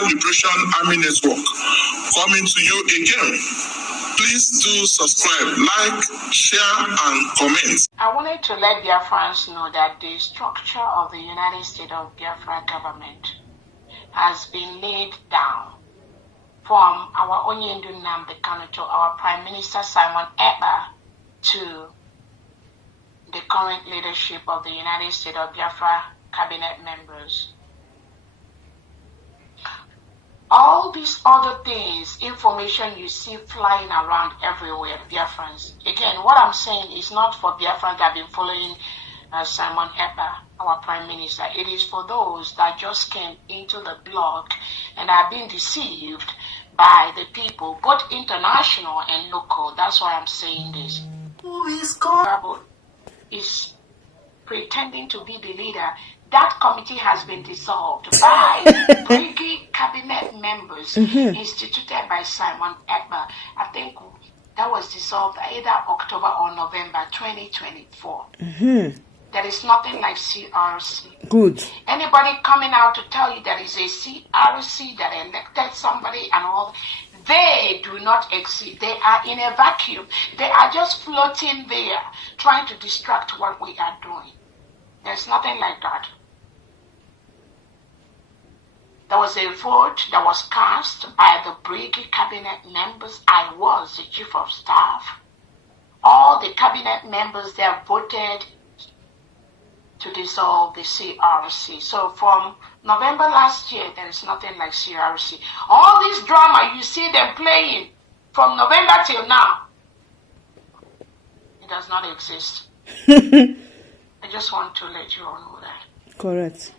Biafra Liberation Army Network coming to you again. Please do subscribe, like, share, and comment. I wanted to let Biafrans know that the structure of the United States of Biafra government has been laid down from our Onyendu Nnamdi Kanu to our Prime Minister Simon Ekpa to the current leadership of the United States of Biafra cabinet members. All these other things, information you see flying around everywhere, Biafrans. Again, what I'm saying is not for Biafrans that have been following Simon Ekpa, our Prime Minister. It is for those that just came into the blog and are being deceived by the people, both international and local. That's why I'm saying this. Who is called? Is pretending to be the leader. That committee has been dissolved by brigade cabinet members instituted by Simon Ekpa. I think that was dissolved either October or November 2024. There is nothing like CRC. Good. Anybody coming out to tell you there is a CRC that elected somebody and all, they do not exist. They are in a vacuum. They are just floating there, trying to distract what we are doing. There's nothing like that. There was a vote that was cast by the brigade cabinet members. I was the chief of staff. All the cabinet members there voted to dissolve the CRC. So from November last year, there is nothing like CRC. All this drama, you see them playing from November till now. It does not exist. I just want to let you all know that. Correct.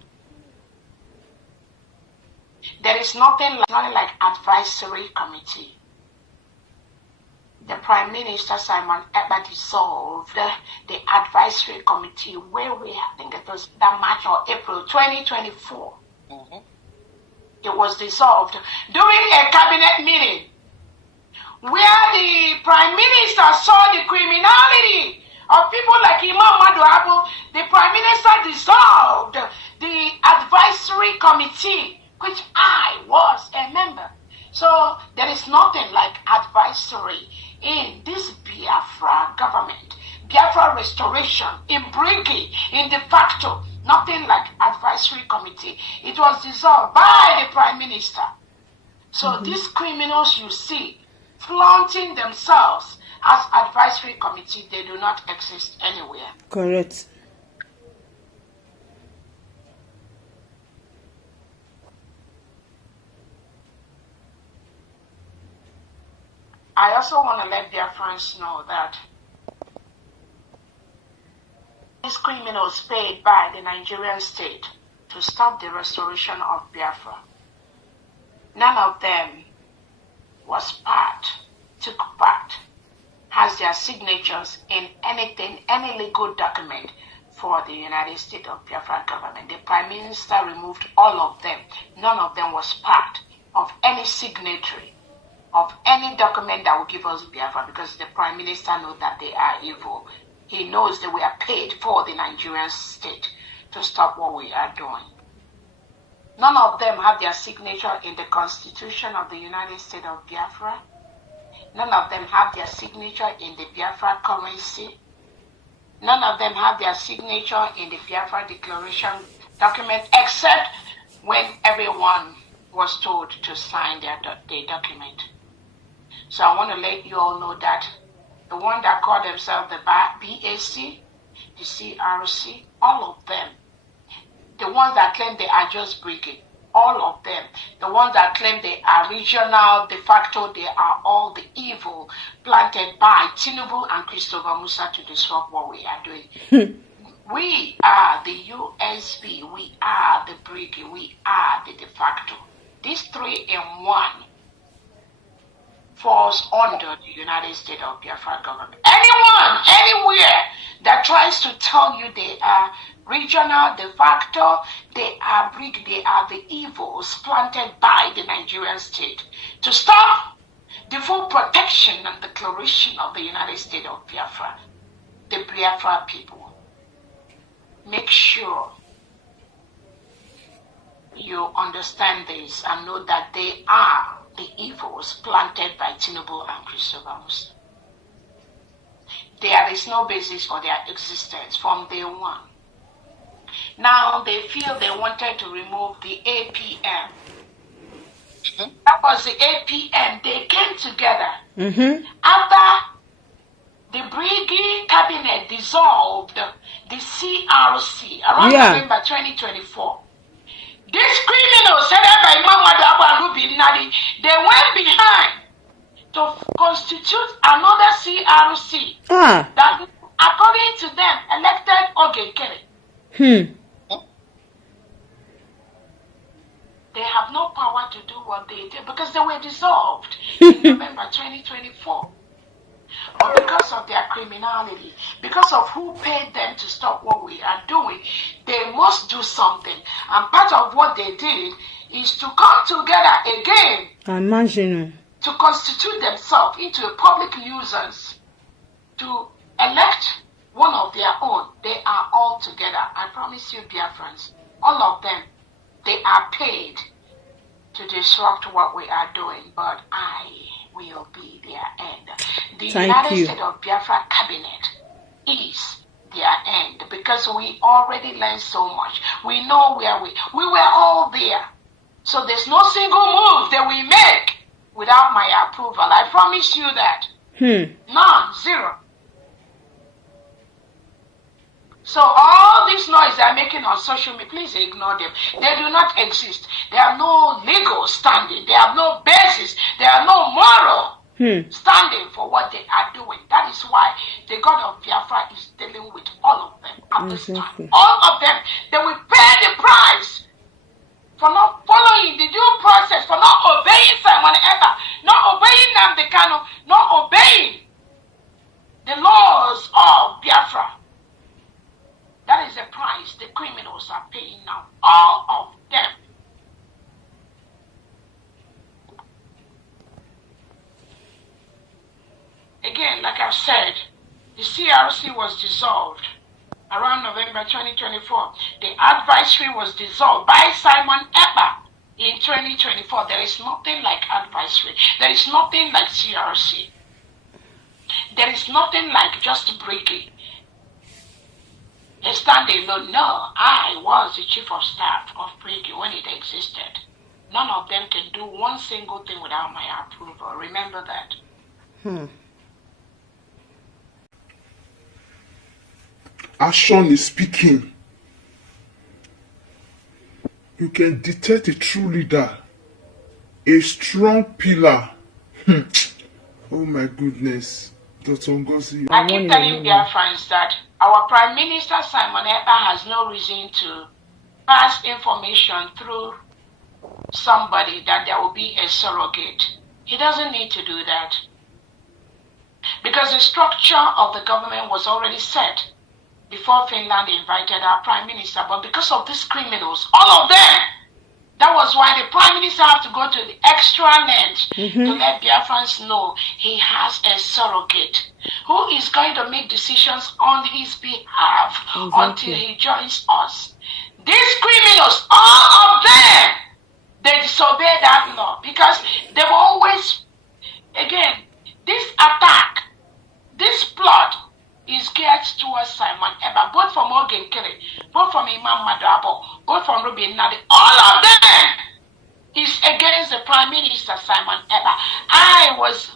There is nothing like advisory committee. The Prime Minister Simon Ekpa dissolved the advisory committee where I think it was that March or April 2024. It was dissolved during a cabinet meeting where the Prime Minister saw the criminality of people like Imam Madu Abu. The Prime Minister dissolved the advisory committee, which I was a member. So there is nothing like advisory in this Biafra government, Biafra restoration, in brigade, in de facto, nothing like advisory committee. It was dissolved by the Prime Minister. So these criminals you see flaunting themselves as advisory committee, they do not exist anywhere. Correct. I also want to let Biafrans know that these criminals paid by the Nigerian state to stop the restoration of Biafra, none of them took part, has their signatures in anything, any legal document for the United States of Biafra government. The Prime Minister removed all of them. None of them was part of any signatory of any document that will give us Biafra, because the Prime Minister knows that they are evil. He knows that we are paid for the Nigerian state to stop what we are doing. None of them have their signature in the Constitution of the United States of Biafra. None of them have their signature in the Biafra currency. None of them have their signature in the Biafra Declaration document, except when everyone was told to sign the document. So I want to let you all know that the one that called themselves the BAC, the CRC, all of them, the ones that claim they are just brigade, all of them, the ones that claim they are regional, de facto, they are all the evil planted by Tinubu and Christopher Musa to disrupt what we are doing. We are the USB, we are the brigade, we are the de facto. These three in one falls under the United States of Biafra government. Anyone, anywhere that tries to tell you they are regional, de facto, they are brigade, they are the evils planted by the Nigerian state to stop the full protection and declaration of the United States of Biafra, the Biafra people. Make sure you understand this and know that they are the evils planted by Tinubu and Christopher. There is no basis for their existence from day one. Now they feel they wanted to remove the APM. That was the APM. They came together after the Brigade cabinet dissolved the CRC around November 2024. These criminals headed by Muhammadu Abu and Ruby Nadi, they went behind to constitute another CRC that, according to them, elected Ogekere. They have no power to do what they did because they were dissolved in November 2024. But because of their criminality, because of who paid them to stop what we are doing, they must do something. And part of what they did is to come together again. Imagine. To constitute themselves into a public nuisance, to elect one of their own. They are all together. I promise you, dear friends, all of them, they are paid to disrupt what we are doing, but I will be their end. The United States of Biafra cabinet is their end because we already learned so much. We know where we were all there. So there's no single move that we make without my approval. I promise you that. None, zero. So all this noise they're making on social media, please ignore them. They do not exist. They have no legal standing. They have no basis. They have no moral standing for what they are doing. That is why the God of Biafra is dealing with all of them at this time. All of them, they will pay the price for not following the due process, for not obeying Simon Eber, not obeying Namdekano, not obeying the laws of Biafra. That is the price the criminals are paying now. All of them. Again, like I've said, the CRC was dissolved around November 2024. The advisory was dissolved by Simon Eber in 2024. There is nothing like advisory. There is nothing like CRC. There is nothing like just breaking. Standing alone. No, I was the chief of staff of Brigade when it existed. None of them can do one single thing without my approval. Remember that. Action is speaking. You can detect a true leader, a strong pillar. Oh my goodness. Dr. Ngozi. I keep telling their friends that our Prime Minister Simon Eber has no reason to pass information through somebody that there will be a surrogate. He doesn't need to do that. Because the structure of the government was already set before Finland invited our Prime Minister. But because of these criminals, all of them, that was why the Prime Minister had to go to the extra length to let Biafrans know he has a surrogate who is going to make decisions on his behalf until he joins us. These criminals, all of them, they disobey that law because they've always, again, this attack, this plot is geared towards Simon Eber, both from Ogenkere, both from Imam Madabo, both from Ruby Nadi. All of them is against the Prime Minister Simon Eber. I was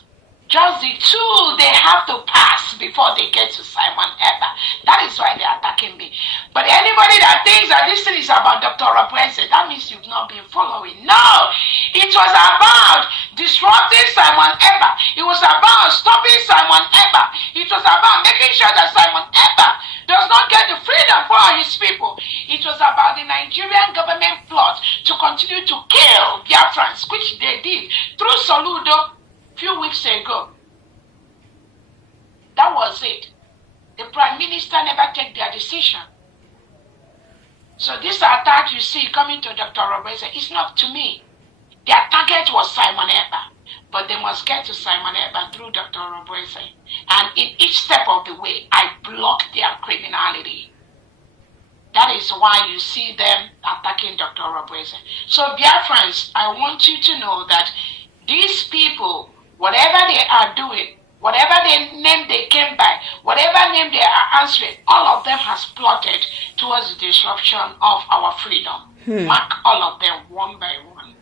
just the tool they have to pass before they get to Simon Eber. That is why they're attacking me. But anybody that thinks that this thing is about Dr. Orabueze, that means you've not been following. No! It was about disrupting Simon Eber. It was about stopping Simon Eber. It was about making sure that Simon Eber does not get the freedom for his people. It was about the Nigerian government plot to continue to kill Biafrans, which they did through Soludo few weeks ago. That was it. The Prime Minister never take their decision. So this attack you see coming to Dr. Orabueze is not to me. Their target was Simon Eber, but they must get to Simon Eber through Dr. Orabueze. And in each step of the way, I block their criminality. That is why you see them attacking Dr. Orabueze. So, Biafrans, I want you to know that these people, whatever they are doing, whatever name they came by, whatever name they are answering, all of them has plotted towards the disruption of our freedom. Mark all of them one by one.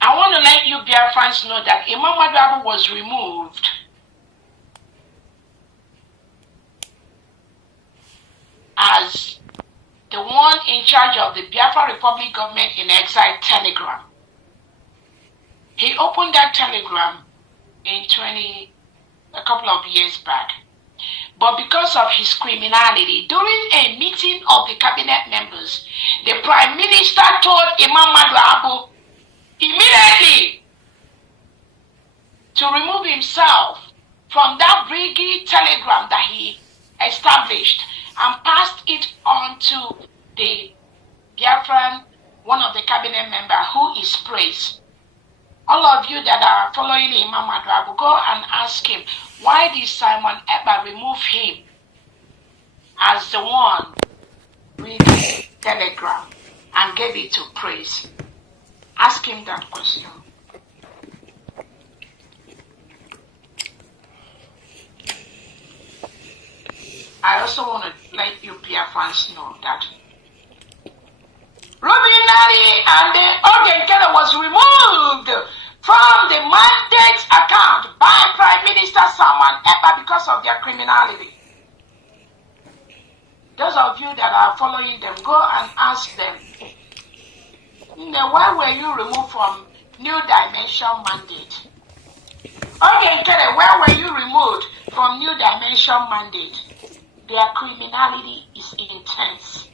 I want to let you Biafrans know that Imam Madu was removed as the one in charge of the Biafra Republic government in exile telegram. He opened that telegram in a couple of years back. But because of his criminality, during a meeting of the cabinet members, the Prime Minister told Imam Madu immediately to remove himself from that brigade telegram that he established and passed it on to the Biafran, one of the cabinet members who is praised. All of you that are following Imam Madu, go and ask him, why did Simon Ekpa remove him as the one reading telegram and gave it to praise? Ask him that question. I also want to let you Biafrans know that Ruby Nari and the Ogenkere was removed from the mandate account by Prime Minister Simon Ekpa because of their criminality. Those of you that are following them, go and ask them, why were you removed from New Dimension mandate? Ogenkere, where were you removed from New Dimension mandate? Their criminality is intense.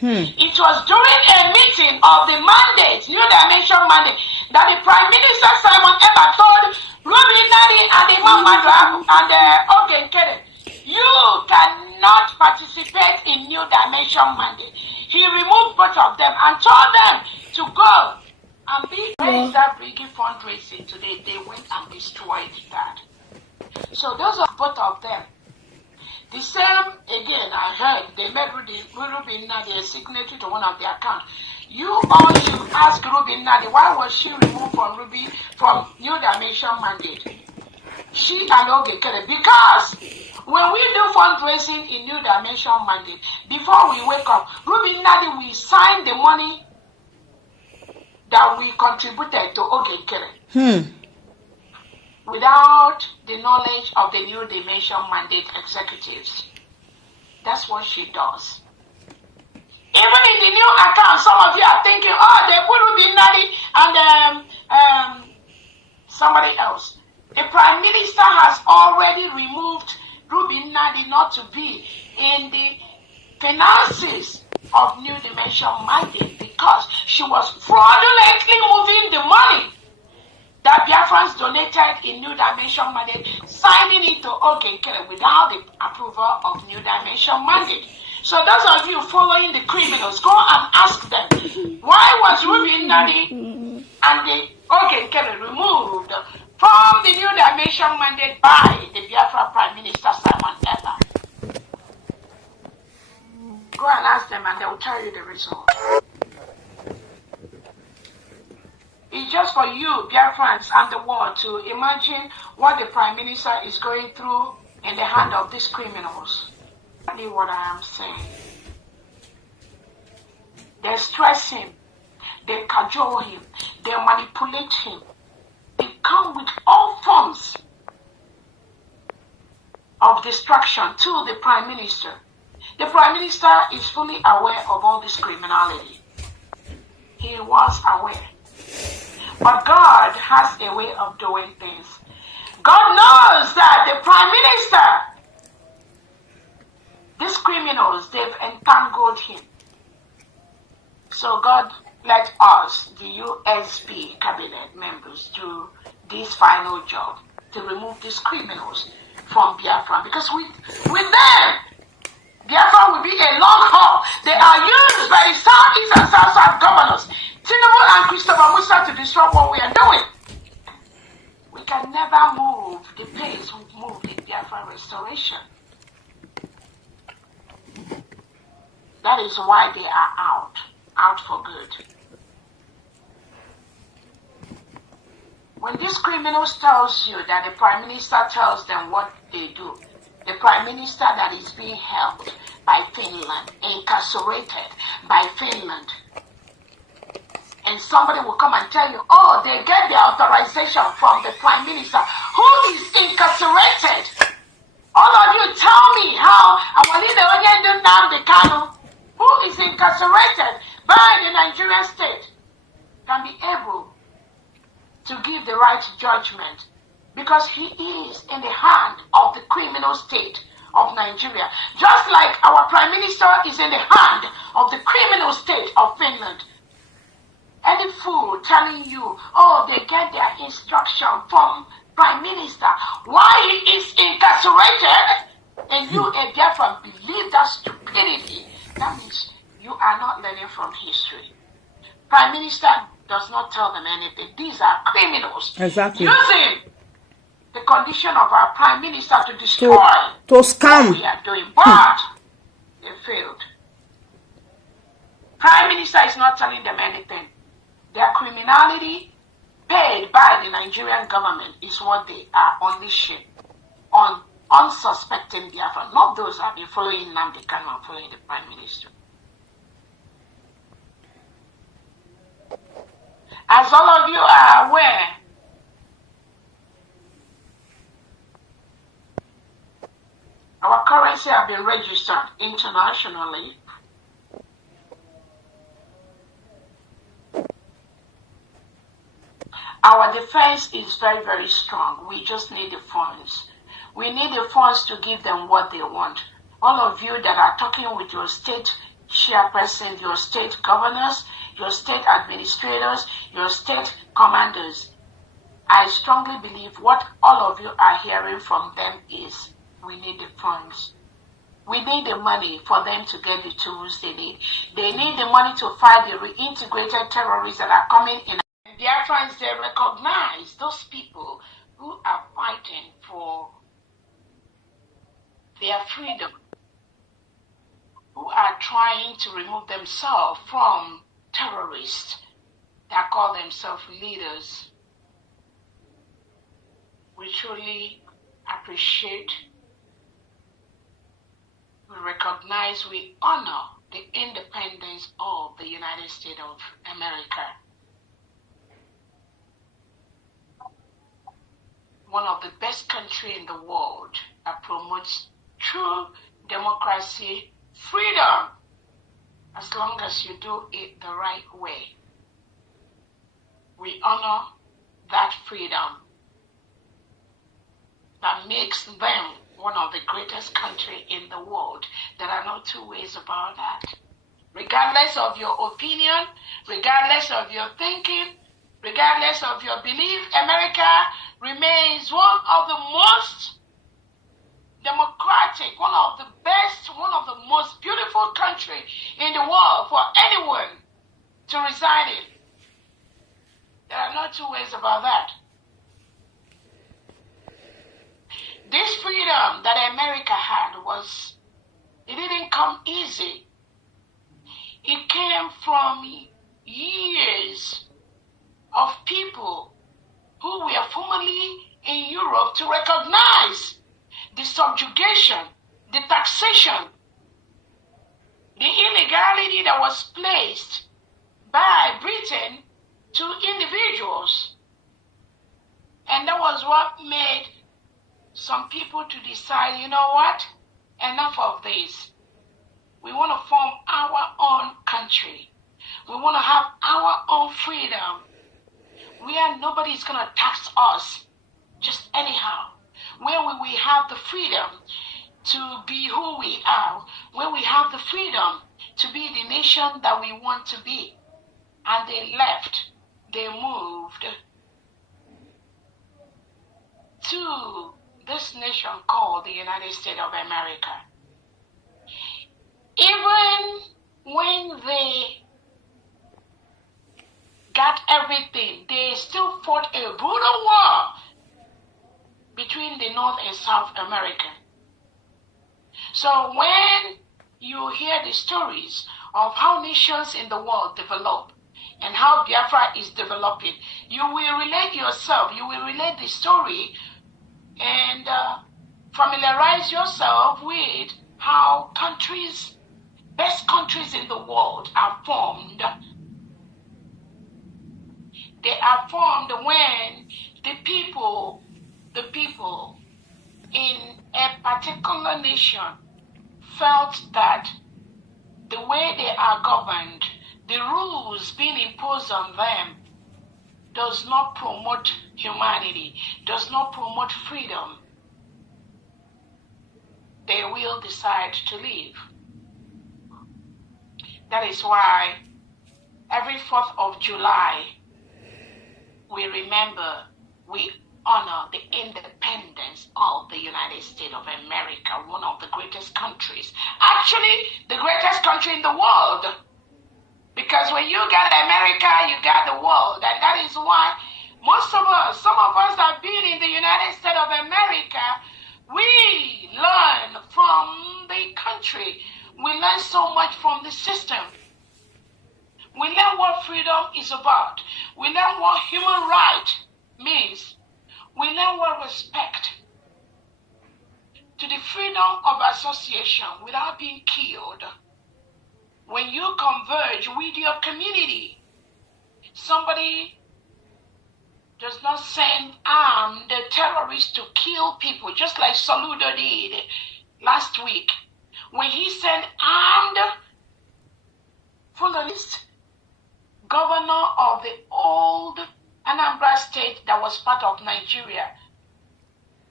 It was during a meeting of the mandate, New Dimension mandate, that the Prime Minister Simon Ekpa told Ruby Nadi and Imam Madu and Ogenkere, you cannot participate in New Dimension mandate. He removed both of them and told them to go and be. Where is that brigade fundraising today? They went and destroyed that. So those are both of them. The same, again, I heard they made Ruby Nadi a signatory to one of their accounts. You all should ask Ruby Nadi, why was she removed from New Dimension mandate? She and Ogenkere, because when we do fundraising in New Dimension mandate, before we wake up, Ruby Nadi will sign the money that we contributed to Ogenkere. Without the knowledge of the New Dimension mandate executives. That's what she does. Even in the new account, some of you are thinking, oh, they put Ruby Nadi and somebody else. The Prime Minister has already removed Ruby Nadi not to be in the finances of New Dimension mandate because she was fraudulently moving the money that Biafrans donated in New Dimension mandate, signing it to Ogenkere without the approval of New Dimension mandate. So those of you following the criminals, go and ask them, why was Ruby Nadi and the Ogenkere removed from the New Dimension mandate by the Biafra Prime Minister Simon Ekpa? Go and ask them and they will tell you the result. It's just for you, Biafrans, and the world to imagine what the Prime Minister is going through in the hand of these criminals. That's what I am saying. They stress him, they cajole him, they manipulate him. They come with all forms of distraction to the Prime Minister. The Prime Minister is fully aware of all this criminality. He was aware. But God has a way of doing things. God knows that the Prime Minister, these criminals, they've entangled him. So God let us, the USB cabinet members, do this final job to remove these criminals from Biafra. Because with them, Biafra will be a long haul. They are used by the Southeast and South governors, Tinubu and Christopher Musa, to disrupt what we are doing. We can never move the pace we've moved in Biafra restoration. That is why they are out for good. When these criminals tells you that the Prime Minister tells them what they do, the Prime Minister that is being held by Finland, incarcerated by Finland, and somebody will come and tell you, oh, they get their authorization from the Prime Minister who is incarcerated. All of you tell me how Awalide Onyedu Nnamdi Kanu, who is incarcerated by the Nigerian state, can be able to give the right judgment, because he is in the hand of the criminal state of Nigeria, just like our Prime Minister is in the hand of the criminal state of Finland. Any fool telling you, oh, they get their instruction from Prime Minister why he is incarcerated, and you, a Biafran, believe that stupidity, that means you are not learning from history. Prime Minister does not tell them anything. These are criminals. Exactly. Using the condition of our Prime Minister to destroy to scam what we are doing. But they failed. Prime Minister is not telling them anything. Their criminality paid by the Nigerian government is what they are unleashing on unsuspecting Biafra, not those who have been following Nnamdi Kanu and following the Prime Minister. As all of you are aware, our currency has been registered internationally. Our defense is very, very strong. We just need the funds. We need the funds to give them what they want. All of you that are talking with your state chairperson, your state governors, your state administrators, your state commanders, I strongly believe what all of you are hearing from them is, we need the funds. We need the money for them to get the tools they need. They need the money to fight the reintegrated terrorists that are coming in. And Biafrans, they recognize those people who are fighting for their freedom, who are trying to remove themselves from terrorists that call themselves leaders. We truly appreciate, we recognize, we honor the independence of the United States of America. One of the best countries in the world that promotes true democracy, freedom, as long as you do it the right way. We honor that freedom that makes them one of the greatest countries in the world. There are no two ways about that. Regardless of your opinion, regardless of your thinking, regardless of your belief, America remains one of the most democratic, one of the best, one of the most beautiful countries in the world for anyone to reside in. There are no two ways about that. This freedom that America had it didn't come easy. It came from years of people who were formerly in Europe to recognize the subjugation, the taxation, the illegality that was placed by Britain to individuals. And that was what made some people to decide, you know what, enough of this. We want to form our own country. We want to have our own freedom, where nobody is going to tax us just anyhow, where we have the freedom to be who we are, where we have the freedom to be the nation that we want to be. And they left, they moved to this nation called the United States of America. Even when they got everything, they still fought a brutal war the North and South America. So when you hear the stories of how nations in the world develop and how Biafra is developing, you will relate yourself, you will relate the story and familiarize yourself with how countries, best countries in the world are formed. They are formed when the people in a particular nation felt that the way they are governed, the rules being imposed on them, does not promote humanity, does not promote freedom. They will decide to leave. That is why every 4th of July, we remember, we honor the independence of the United States of America, one of the greatest countries. Actually, the greatest country in the world. Because when you got America, you got the world. And that is why most of us, some of us that have been in the United States of America, we learn from the country. We learn so much from the system. We learn what freedom is about. We learn what human right means. We learn what respect to the freedom of association without being killed. When you converge with your community, somebody does not send armed terrorists to kill people, just like Saludo did last week. When he sent armed Fulanists, governor of the old Anambra state that was part of Nigeria,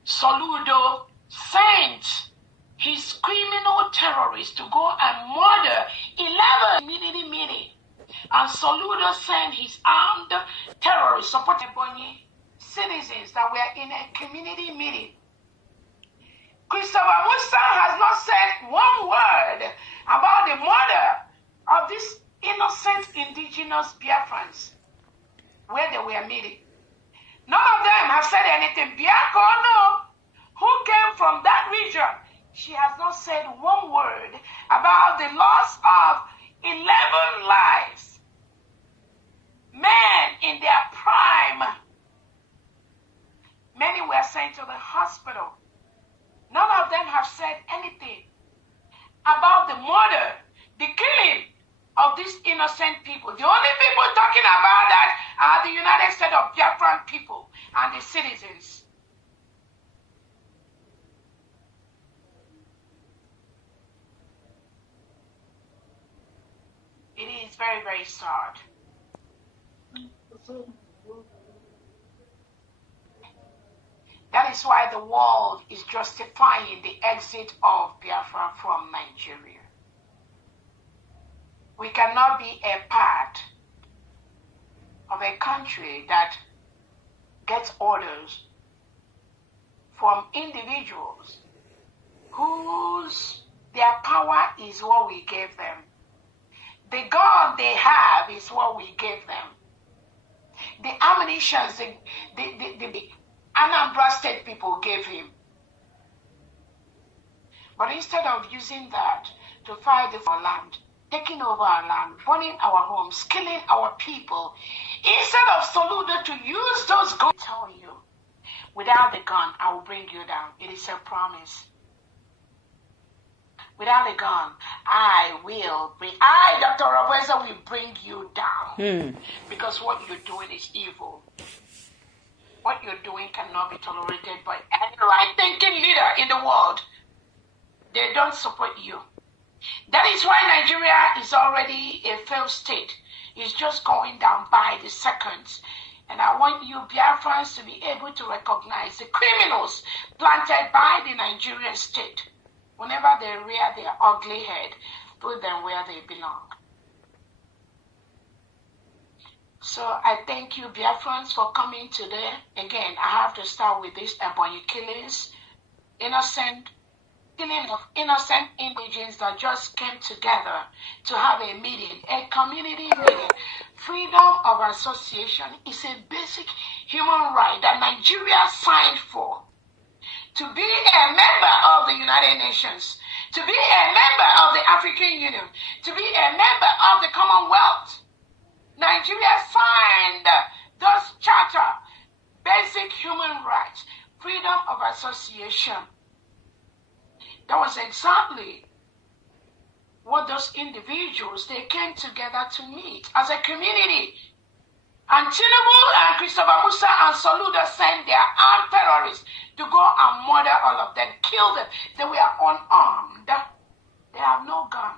Soludo sent his criminal terrorists to go and murder 11 community meeting. And Soludo sent his armed terrorists, supported by citizens that were in a community meeting. Christopher Musa has not said one word about the murder of these innocent indigenous Biafrans where they were meeting. None of them have said anything. Biako, no, who came from that region, she has not said one word about the loss of 11 lives. Men in their prime. Many were sent to the hospital. None of them have said anything about the murder, the killing of these innocent people. The only people talking about that are the United States of Biafran people and the citizens. It is very, very sad. That is why the world is justifying the exit of Biafra from Nigeria. We cannot be a part of a country that gets orders from individuals whose their power is what we gave them. The gun they have is what we gave them. The ammunition the Anambra State people gave him. But instead of using that to fight for our land, taking over our land, burning our homes, killing our people, instead of Soludo to use those guns, I tell you, without the gun, I will bring you down. It is a promise. Without a gun, Dr. Orabueze, will bring you down. Because what you're doing is evil. What you're doing cannot be tolerated by any right-thinking leader in the world. They don't support you. That is why Nigeria is already a failed state. It's just going down by the seconds. And I want you Biafrans to be able to recognize the criminals planted by the Nigerian state. Whenever they rear their ugly head, put them where they belong. So I thank you, Biafrans, for coming today. Again, I have to start with this Ebonyi killings, killing of innocent indigenes that just came together to have a meeting, a community meeting. Freedom of association is a basic human right that Nigeria signed for. to be a member of the United Nations, to be a member of the African Union, to be a member of the Commonwealth. Nigeria signed those charter, basic human rights, freedom of association. That was exactly what those individuals, they came together to meet as a community. And Tinubu and Christopher Musa and Soludo sent their armed terrorists to go and murder all of them, kill them. They were unarmed. They have no gun.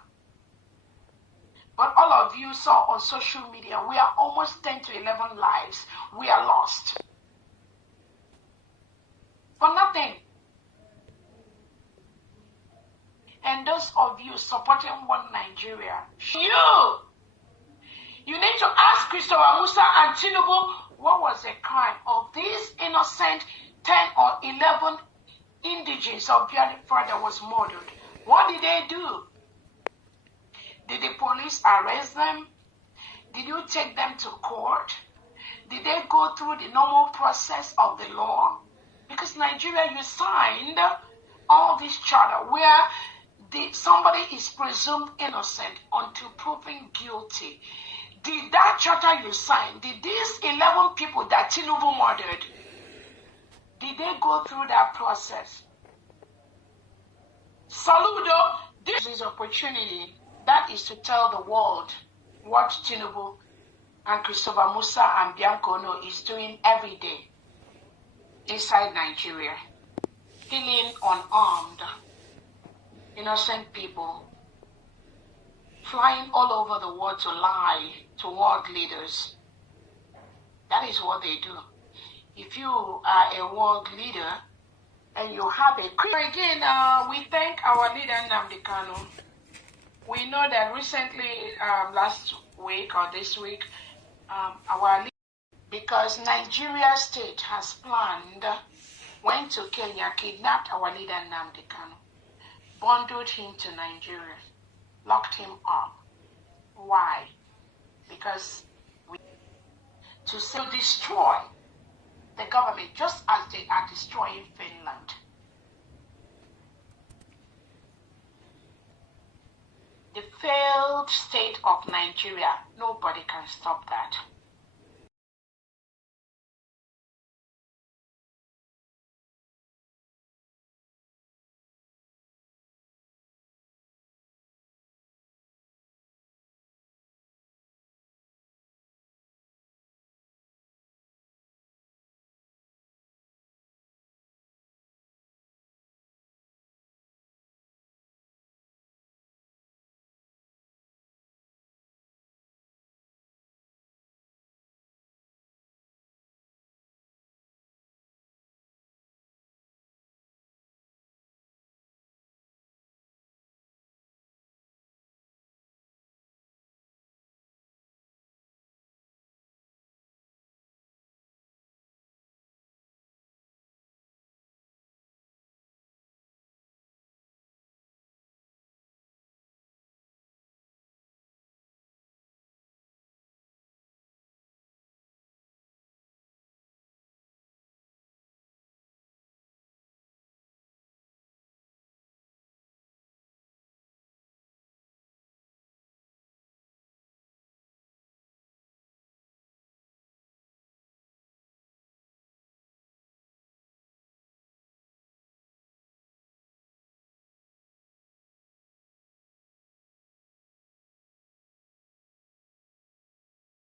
But all of you saw on social media, we are almost 10 to 11 lives. We are lost. For nothing. And those of you supporting One Nigeria, you need to ask Christopher Musa and Tinubu, what was the crime of these innocent 10 or 11 indigenes of Biafra that was murdered? What did they do? Did the police arrest them? Did you take them to court? Did they go through the normal process of the law? Because Nigeria, you signed all this charter where somebody is presumed innocent until proven guilty. Did that charter you signed, did these 11 people that Tinubu murdered, did they go through that process? Saludo, this is opportunity. That is to tell the world what Tinubu and Christopher Musa and Bianco No is doing every day inside Nigeria. Killing unarmed, innocent people, flying all over the world to lie to world leaders. That is what they do. If you are a world leader and you have a... Again, we thank our leader Nnamdi Kanu. We know that recently, last week or this week, our leader, because Nigeria state has planned, went to Kenya, kidnapped our leader Nnamdi Kanu, bundled him to Nigeria, locked him up. Why? Because to destroy the government, just as they are destroying Finland. The failed state of Nigeria, nobody can stop that.